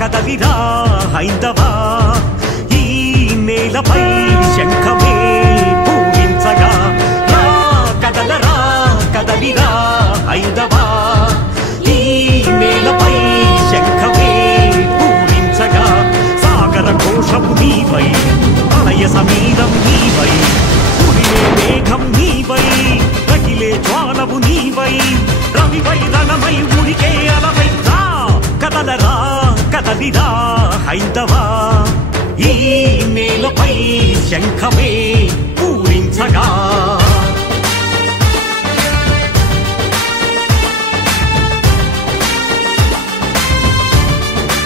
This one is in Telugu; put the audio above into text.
కదలిరా హైందవా ఈ నేలపై శంఖమే పూరించగా రా కదలరా కదలిరా హైందవా ఈ నేలపై శంఖమే పూరించగా సాగర ఘోషము నీవై ప్రళయ సమీరం నీవై ఉరిలే మేఘం నీవై రగిలే జ్వాలవు నీవై రవివై రణమై ఉరికే అలవై రా కదలరా కదలిరా హైందవా ఈ నేలపై శంఖమే పూరించగా